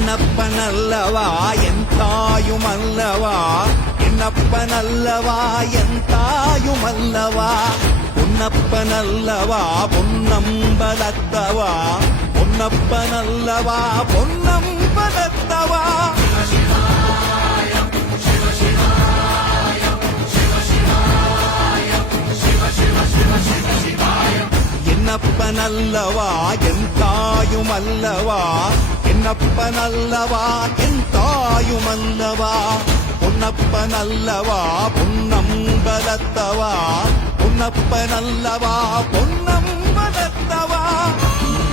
என்னப்பனல்லவா என் தாயுமல்லவா, என்னப்பனல்லவா என் தாயுமல்லவா, பொன்னப்பனல்லவா பொன்னம்பலத்தவா, பொன்னப்பனல்லவா பொன்னம்பலத்தவா. என்னப்பனல்லவா என் தாயுமல்லவா, என்னப்பனல்லவா என் தாயுமல்லவா, பொன்னப்பனல்லவா பொன்னம்பலத்தவா, பொன்னப்பனல்லவா பொன்னம்பலத்தவா.